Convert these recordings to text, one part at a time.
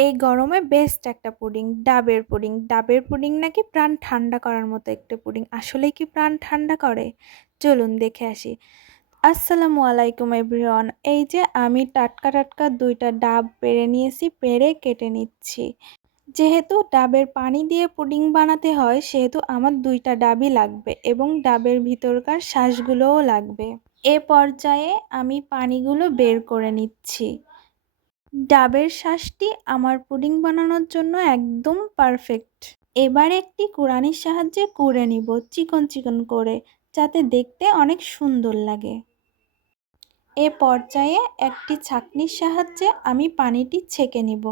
এই গরমে বেস্ট একটা পুডিং ডাবের পুডিং। ডাবের পুডিং নাকি প্রাণ ঠান্ডা করার মতো একটা পুডিং। আসলেই কি প্রাণ ঠান্ডা করে? চলুন দেখে আসি। আসসালামু আলাইকুম এভরিওয়ান। এই যে আমি টাটকা টাটকা ২টা ডাব পেড়ে নিয়েছি, পেড়ে কেটে নিচ্ছি। যেহেতু ডাবের পানি দিয়ে পুডিং বানাতে হয় সেহেতু আমার ২টা ডাবই লাগবে এবং ডাবের ভিতরকার শাঁসগুলোও লাগবে। এ পর্যায়ে আমি পানিগুলো বের করে নিচ্ছি। ডাবের শাঁসটি আমার পুডিং বানানোর জন্য একদম পারফেক্ট। এবার একটি কুড়ানির সাহায্যে কুড়ে নিব চিকন চিকন করে, যাতে দেখতে অনেক সুন্দর লাগে। এ পর্যায়ে একটি ছাঁকনির সাহায্যে আমি পানিটি ছেঁকে নিব।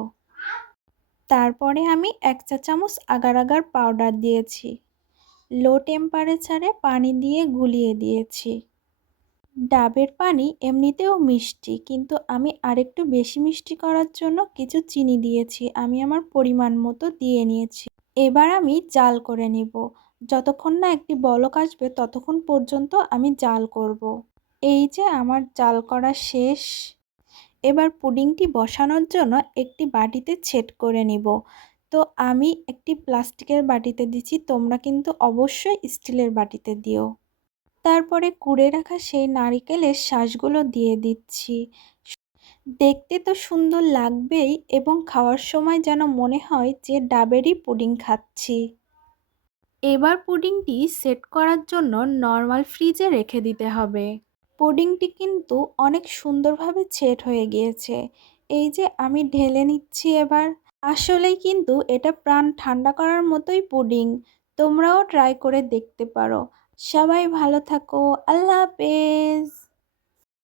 তারপরে আমি ১ চা চামচ আগার আগার পাউডার দিয়েছি। লো টেম্পারেচারে পানি দিয়ে গুলিয়ে দিয়েছি। ডাবের পানি এমনিতেও মিষ্টি, কিন্তু আমি আরেকটু বেশি মিষ্টি করার জন্য কিছু চিনি দিয়েছি। আমি আমার পরিমাণ মতো দিয়ে নিয়েছি। এবার আমি জাল করে নিব। যতক্ষণ না একটি বলক আসবে ততক্ষণ পর্যন্ত আমি জাল করব। এই যে আমার জাল করা শেষ। এবার পুডিংটি বসানোর জন্য একটি বাটিতে ছেদ করে নিব। তো আমি একটি প্লাস্টিকের বাটিতে দিচ্ছি, তোমরা কিন্তু অবশ্যই স্টিলের বাটিতে দিও। তারপরে কুড়ে রাখা সেই নারিকেলের শাঁসগুলো দিয়ে দিচ্ছি। দেখতে তো সুন্দর লাগবেই এবং খাওয়ার সময় যেন মনে হয় যে ডাবেরই পুডিং খাচ্ছি। এবার পুডিংটি সেট করার জন্য নর্মাল ফ্রিজে রেখে দিতে হবে। পুডিংটি কিন্তু অনেক সুন্দরভাবে সেট হয়ে গিয়েছে। এই যে আমি ঢেলে নিচ্ছি এবার। আসলেই কিন্তু এটা প্রাণ ঠান্ডা করার মতোই পুডিং। তোমরাও ট্রাই করে দেখতে পারো। সবাই ভালো থাকো। আল্লাহ হাফেজ।